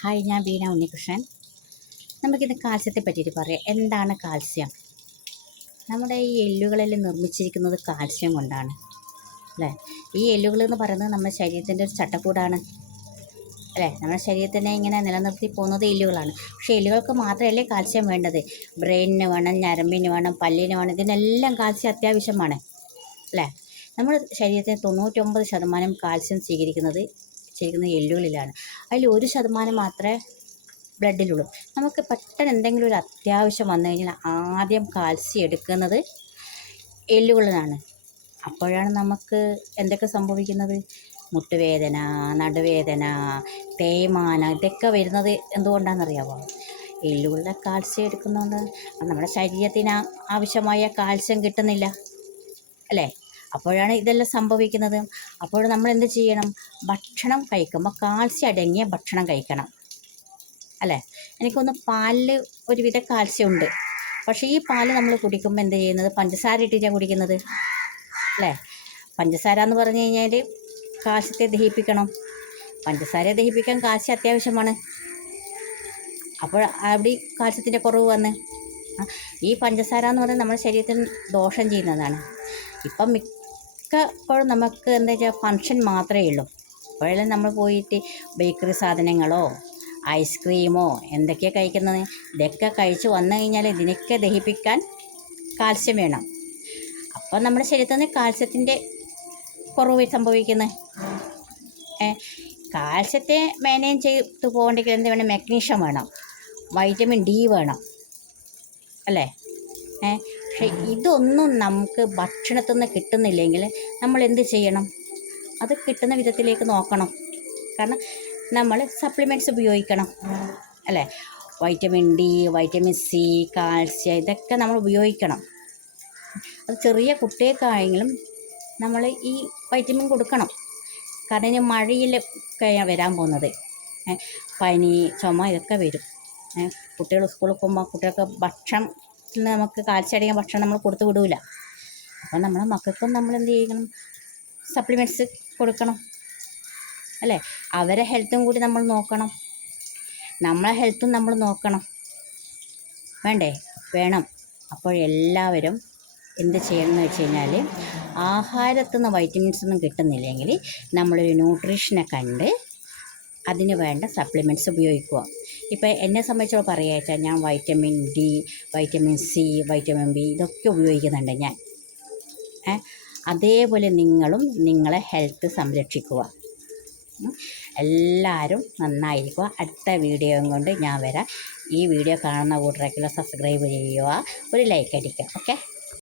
Hi, ഞാൻ ബീന ഉണ്ണികൃഷ്ണൻ. നമുക്കിത് കാൽസ്യത്തെ പറ്റിയിട്ട് പറയാം. എന്താണ് കാൽസ്യം? നമ്മുടെ ഈ എല്ലുകളിൽ നിർമ്മിച്ചിരിക്കുന്നത് കാൽസ്യം കൊണ്ടാണ് അല്ലേ. ഈ എല്ലുകൾ എന്ന് പറയുന്നത് നമ്മുടെ ശരീരത്തിൻ്റെ ഒരു ചട്ടക്കൂടാണ് അല്ലേ. നമ്മുടെ ശരീരത്തിനെ ഇങ്ങനെ നിലനിർത്തി പോകുന്നത് എല്ലുകളാണ്. പക്ഷേ എല്ലുകൾക്ക് മാത്രമല്ലേ കാൽസ്യം വേണ്ടത്. ബ്രെയിനിന് വേണം, ഞരമ്പിന് വേണം, പല്ലിന് വേണം. ഇതിനെല്ലാം കാൽസ്യം അത്യാവശ്യമാണ് അല്ലേ. നമ്മുടെ ശരീരത്തിന് 99% കാൽസ്യം സ്വീകരിക്കുന്നത് എല്ലുകളിലാണ്. അതിൽ 1% മാത്രമേ ബ്ലഡിലുള്ളൂ. നമുക്ക് പെട്ടെന്ന് എന്തെങ്കിലും ഒരു അത്യാവശ്യം വന്നു കഴിഞ്ഞാൽ ആദ്യം കാൽസ്യം എടുക്കുന്നത് എല്ലുകളിലാണ്. അപ്പോഴാണ് നമുക്ക് എന്തൊക്കെ സംഭവിക്കുന്നത്? മുട്ടുവേദന, നടുവേദന, തേയ്മാനം, ഇതൊക്കെ വരുന്നത് എന്തുകൊണ്ടാണെന്നറിയാമോ? എല്ലുകളുടെ കാൽസ്യം എടുക്കുന്നതുകൊണ്ട്. നമ്മുടെ ശരീരത്തിന് ആവശ്യമായ കാൽസ്യം കിട്ടുന്നില്ല അല്ലേ. അപ്പോഴാണ് ഇതെല്ലാം സംഭവിക്കുന്നത്. അപ്പോൾ നമ്മൾ എന്ത് ചെയ്യണം? ഭക്ഷണം കഴിക്കുമ്പോൾ കാൽസ്യം അടങ്ങിയ ഭക്ഷണം കഴിക്കണം അല്ലേ. എനിക്കൊന്ന് പാലിൽ ഒരുവിധ കാൽസ്യം ഉണ്ട്. പക്ഷേ ഈ പാല് നമ്മൾ കുടിക്കുമ്പോൾ എന്ത് ചെയ്യുന്നത്? പഞ്ചസാര ഇട്ടിട്ടാണ് കുടിക്കുന്നത് അല്ലേ. പഞ്ചസാര എന്ന് പറഞ്ഞു കഴിഞ്ഞാൽ കാൽസ്യത്തെ ദഹിപ്പിക്കണം. പഞ്ചസാരയെ ദഹിപ്പിക്കാൻ കാൽസ്യം അത്യാവശ്യമാണ്. അപ്പോൾ അവിടെ കാൽസ്യത്തിൻ്റെ കുറവ് വന്ന് ഈ പഞ്ചസാര എന്ന് പറയുന്നത് നമ്മുടെ ശരീരത്തിന് ദോഷം ചെയ്യുന്നതാണ്. ഇപ്പം മിക്കപ്പോഴും നമുക്ക് എന്താ വെച്ചാൽ ഫങ്ഷൻ മാത്രമേ ഉള്ളൂ. അപ്പോഴെല്ലാം നമ്മൾ പോയിട്ട് ബേക്കറി സാധനങ്ങളോ ഐസ്ക്രീമോ എന്തൊക്കെയാണ് കഴിക്കുന്നത്? ഇതൊക്കെ കഴിച്ച് വന്നു കഴിഞ്ഞാൽ ഇതിനൊക്കെ ദഹിപ്പിക്കാൻ കാൽസ്യം വേണം. അപ്പോൾ നമ്മുടെ ശരീരത്തിൽ നിന്ന് കാൽസ്യത്തിൻ്റെ കുറവ് സംഭവിക്കുന്നത്. കാൽസ്യത്തെ മാനേജ് ചെയ്ത് പോകണമെങ്കിൽ എന്ത് വേണം? മഗ്നീഷ്യം വേണം, വൈറ്റമിൻ ഡി വേണം അല്ലേ. പക്ഷേ ഇതൊന്നും നമുക്ക് ഭക്ഷണത്തിൽ നിന്ന് കിട്ടുന്നില്ലെങ്കിൽ നമ്മൾ എന്ത് ചെയ്യണം? അത് കിട്ടുന്ന വിധത്തിലേക്ക് നോക്കണം. കാരണം നമ്മൾ സപ്ലിമെൻറ്റ്സ് ഉപയോഗിക്കണം അല്ലേ. Vitamin D, vitamin C, calcium, ഇതൊക്കെ നമ്മൾ ഉപയോഗിക്കണം. അത് ചെറിയ കുട്ടികൾക്കാണെങ്കിലും നമ്മൾ ഈ വൈറ്റമിൻ കൊടുക്കണം. കാരണം ഇനി മഴയിലൊക്കെ വരാൻ പോകുന്നത്. പനി, ചുമ ഇതൊക്കെ വരും. കുട്ടികൾ സ്കൂളിൽ പോകുമ്പോൾ കുട്ടികൾക്ക് ഭക്ഷണത്തിൽ നമുക്ക് കാൽസ്യം അടങ്ങിയ ഭക്ഷണം നമ്മൾ കൊടുത്തു വിടില്ല. അപ്പോൾ നമ്മളെ മക്കൾക്കും നമ്മൾ എന്ത് ചെയ്യണം? സപ്ലിമെൻറ്റ്സ് കൊടുക്കണം അല്ലേ. അവരെ ഹെൽത്തും കൂടി നമ്മൾ നോക്കണം, നമ്മളെ ഹെൽത്തും നമ്മൾ നോക്കണം. വേണ്ടേ? വേണം. അപ്പോൾ എല്ലാവരും എന്ത് ചെയ്യണമെന്ന് വെച്ച് കഴിഞ്ഞാൽ, ആഹാരത്തിൽ നിന്ന് വൈറ്റമിൻസ് ഒന്നും കിട്ടുന്നില്ലെങ്കിൽ നമ്മളൊരു ന്യൂട്രീഷനെ കണ്ട് അതിന് വേണ്ട സപ്ലിമെൻറ്റ്സ് ഉപയോഗിക്കുക. ഇപ്പോൾ എന്നെ സംബന്ധിച്ചോളം പറയുക വെച്ചാൽ ഞാൻ vitamin D, vitamin C, vitamin B ഇതൊക്കെ ഉപയോഗിക്കുന്നുണ്ട് ഞാൻ. അതേപോലെ നിങ്ങളും നിങ്ങളെ ഹെൽത്ത് സംരക്ഷിക്കുക. എല്ലാവരും നന്നായിരിക്കുക. അടുത്ത വീഡിയോയും കൊണ്ട് ഞാൻ വരാം. ഈ വീഡിയോ കാണുന്ന കൂട്ടരൊക്കെ സബ്സ്ക്രൈബ് ചെയ്യുക, ഒരു ലൈക്ക് അടിക്കുക. ഓക്കെ.